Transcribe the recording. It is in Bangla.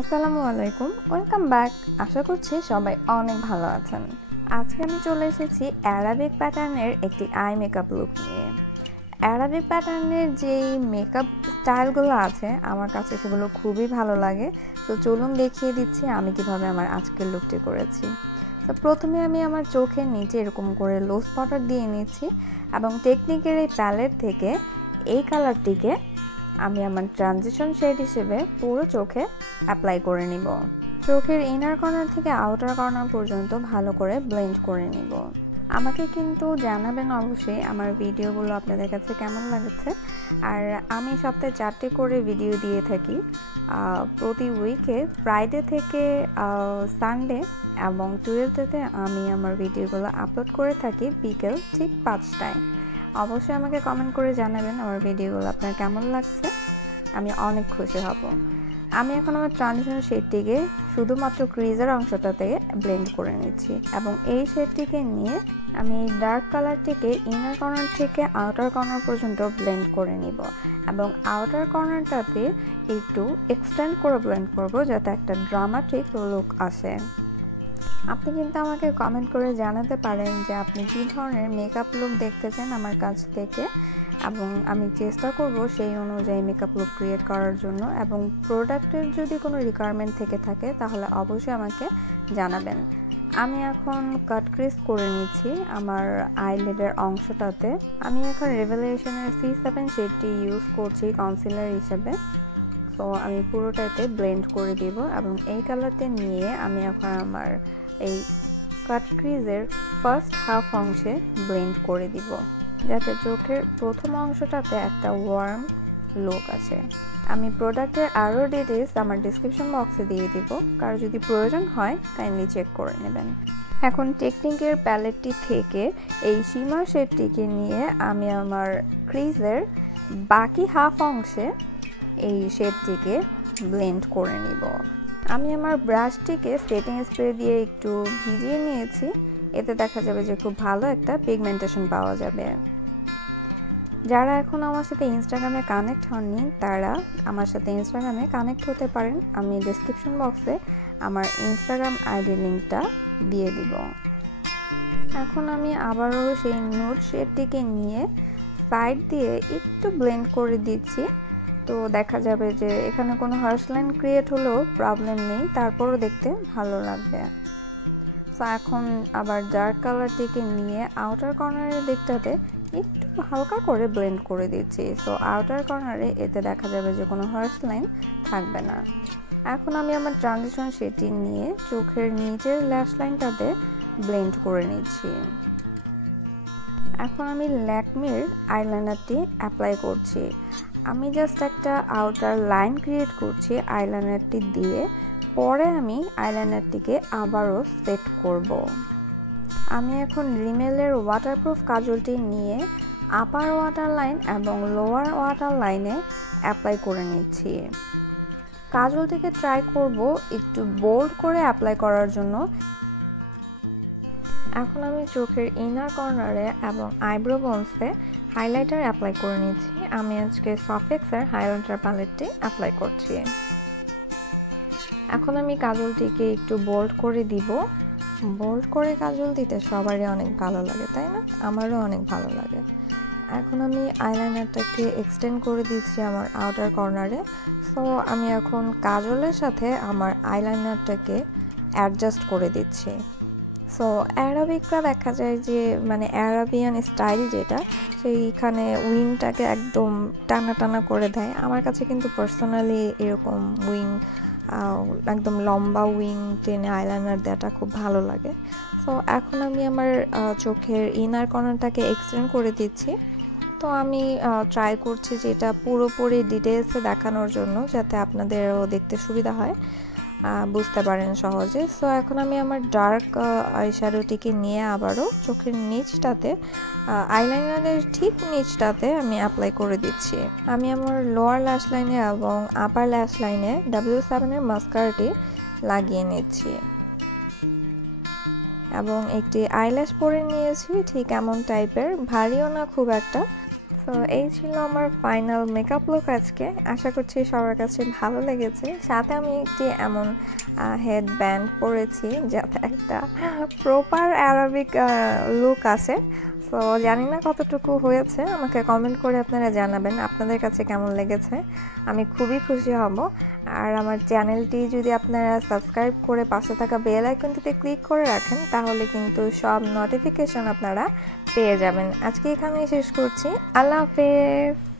আসসালামু আলাইকুম, ওয়েলকাম ব্যাক। আশা করছি সবাই অনেক ভালো আছেন। আজকে আমি চলে এসেছি অ্যারাবিক প্যাটার্নের একটি আই মেকআপ লুক নিয়ে। অ্যারাবিক প্যাটার্নের যেই মেকআপ স্টাইলগুলো আছে আমার কাছে সেগুলো খুবই ভালো লাগে। তো চলুন দেখিয়ে দিচ্ছি আমি কিভাবে আমার আজকের লুকটি করেছি। তো প্রথমে আমি আমার চোখের নিচে এরকম করে লোজ পাউডার দিয়ে নিচ্ছি এবং টেকনিকের এই প্যালেট থেকে এই কালারটিকে আমি আমার ট্রানজিশন শেড হিসেবে পুরো চোখে অ্যাপ্লাই করে নিব। চোখের ইনার কর্নার থেকে আউটার কর্নার পর্যন্ত ভালো করে ব্লেন্ড করে নিব। আমাকে কিন্তু জানাবেন অবশ্যই আমার ভিডিওগুলো আপনাদের কাছে কেমন লাগছে। আর আমি সপ্তাহে 4টি করে ভিডিও দিয়ে থাকি প্রতি উইকে, ফ্রাইডে থেকে সানডে এবং টুয়েসডেতে আমি আমার ভিডিওগুলো আপলোড করে থাকি বিকেল ঠিক 5টায়। অবশ্যই আমাকে কমেন্ট করে জানাবেন আমার ভিডিওগুলো আপনার কেমন লাগছে, আমি অনেক খুশি হব। আমি এখন আমার ট্রানজিশন শেডটিকে শুধুমাত্র ক্রিজের অংশটাতে ব্লেন্ড করে নিচ্ছি এবং এই শেডটিকে নিয়ে আমি ডার্ক কালারটিকে ইনার কর্নার থেকে আউটার কর্নার পর্যন্ত ব্লেন্ড করে নিব এবং আউটার কর্নারটাতে একটু এক্সটেন্ড করে ব্লেন্ড করব যাতে একটা ড্রামাটিক লুক আসে। আপনি কিন্তু আমাকে কমেন্ট করে জানাতে পারেন যে আপনি কী ধরনের মেকআপ লুক দেখতে চান আমার কাছ থেকে, এবং আমি চেষ্টা করব সেই অনুযায়ী মেকআপ লুক ক্রিয়েট করার জন্য। এবং প্রোডাক্টের যদি কোনো রিকোয়ারমেন্ট থেকে থাকে তাহলে অবশ্যই আমাকে জানাবেন। আমি এখন কাট ক্রিজ করে নিচ্ছি আমার আইলিডের অংশটাতে। আমি এখন রেভেলেশনের C7 শেডটি ইউজ করছি কনসিলার হিসেবে। তো আমি পুরোটাতে ব্লেন্ড করে দিব এবং এই কালারটি নিয়ে আমি এখন আমার এই কাট ক্রিজের ফার্স্ট হাফ অংশে ব্লেন্ড করে দিব যাতে চোখের প্রথম অংশটাতে একটা ওয়ার্ম লুক আসে। আমি প্রোডাক্টের আরও ডিটেলস আমার ডিসক্রিপশন বক্সে দিয়ে দিব, কারো যদি প্রয়োজন হয় কাইন্ডলি চেক করে নেবেন। এখন টেকনিকের প্যালেটটি থেকে এই শিমার শেডটিকে নিয়ে আমি আমার ক্রিজের বাকি হাফ অংশে এই শেডটিকে ব্লেন্ড করে নিব। আমি আমার ব্রাশটিকে সেটিং স্প্রে দিয়ে একটু ভিজিয়ে নিয়েছি, এতে দেখা যাবে যে খুব ভালো একটা পিগমেন্টেশন পাওয়া যাবে। যারা এখন আমার সাথে ইনস্টাগ্রামে কানেক্ট হননি তারা আমার সাথে ইনস্টাগ্রামে কানেক্ট হতে পারেন। আমি ডেসক্রিপশন বক্সে আমার ইনস্টাগ্রাম আইডি লিঙ্কটা দিয়ে দিব। এখন আমি আবারও সেই নুড শেডটিকে নিয়ে সাইড দিয়ে একটু ব্লেন্ড করে দিচ্ছি। তো দেখা যাবে যে এখানে কোনো হার্শ লাইন ক্রিয়েট হলেও প্রবলেম নেই, তারপরও দেখতে ভালো লাগবে। তো এখন আবার ডার্ক কালারটিকে নিয়ে আউটার কর্নারের দিকটাতে একটু হালকা করে ব্লেন্ড করে দিচ্ছি। সো আউটার কর্নারে এতে দেখা যাবে যে কোনো হার্শ লাইন থাকবে না। এখন আমি আমার ট্রানজিশন শেডটি নিয়ে চোখের নিচের ল্যাশ লাইনটাতে ব্লেন্ড করে নিচ্ছি। এখন আমি ল্যাকমির আইলাইনারটি অ্যাপ্লাই করছি। আমি জাস্ট একটা আউটার লাইন ক্রিয়েট করছি আইলাইনারটি দিয়ে, পরে আমি আইলাইনারটিকে আবারও সেট করব। আমি এখন রিমেলের ওয়াটারপ্রুফ কাজলটি নিয়ে আপার ওয়াটার লাইন এবং লোয়ার ওয়াটার লাইনে অ্যাপ্লাই করে নিচ্ছি। কাজলটিকে ট্রাই করব একটু বোল্ড করে অ্যাপ্লাই করার জন্য। এখন আমি চোখের ইনার কর্নারে এবং আইব্রো বোনসে হাইলাইটার অ্যাপ্লাই করে নিচ্ছি। আমি আজকে সফেক্সের হাইলাইটার প্যালেটটি অ্যাপ্লাই করছি। এখন আমি কাজলটিকে একটু বোল্ড করে দিব। বোল্ড করে কাজল দিতে সবারই অনেক ভালো লাগে, তাই না? আমারও অনেক ভালো লাগে। এখন আমি আইলাইনারটাকে এক্সটেন্ড করে দিচ্ছি আমার আউটার কর্নারে। সো আমি এখন কাজলের সাথে আমার আইলাইনারটাকে অ্যাডজাস্ট করে দিচ্ছি। সো অ্যারাবিকরা দেখা যায় যে মানে অ্যারাবিয়ান স্টাইল যেটা, সেইখানে উইংটাকে একদম টানা টানা করে দেয়। আমার কাছে কিন্তু পার্সোনালি এরকম উইং একদম লম্বা উইং টেনে আইলাইনার দেওয়াটা খুব ভালো লাগে। সো এখন আমি আমার চোখের ইনার কর্নারটাকে এক্সটেন্ড করে দিচ্ছি। তো আমি ট্রাই করছি যে এটা পুরোপুরি ডিটেলসে দেখানোর জন্য যাতে আপনাদেরও দেখতে সুবিধা হয়, বুঝতে পারেন সহজে। সো এখন আমি আমার ডার্ক আইশ্যাডোটিকে নিয়ে আবারও চোখের নিচটাতে আইলাইনারের ঠিক নিচটাতে আমি অ্যাপ্লাই করে দিচ্ছি। আমি আমার লোয়ার ল্যাশ লাইনে এবং আপার ল্যাশ লাইনে W7-এর মাস্কারাটি লাগিয়ে নিচ্ছি এবং একটি আইল্যাশ পরে নিয়েছি ঠিক এমন টাইপের, ভারীও না খুব একটা, তো এই ছিল আমার ফাইনাল মেকআপ লুক আজকে। আশা করছি সবার কাছে ভালো লেগেছে। সাথে আমি একটি এমন হেড ব্যান্ড পরেছি যাতে একটা প্রপার অ্যারাবিক লুক আসে। তো জানি না কতটুকু হয়েছে, আমাকে কমেন্ট করে আপনারা জানাবেন আপনাদের কাছে কেমন লেগেছে। আমি খুবই খুশি হব। আর আমার চ্যানেলটি যদি আপনারা সাবস্ক্রাইব করে পাশে থাকা বেল আইকনটিতে ক্লিক করে রাখেন তাহলে কিন্তু সব নোটিফিকেশন আপনারা পেয়ে যাবেন। আজকে এখানেই শেষ করছি। আল্লাহ হাফেজ।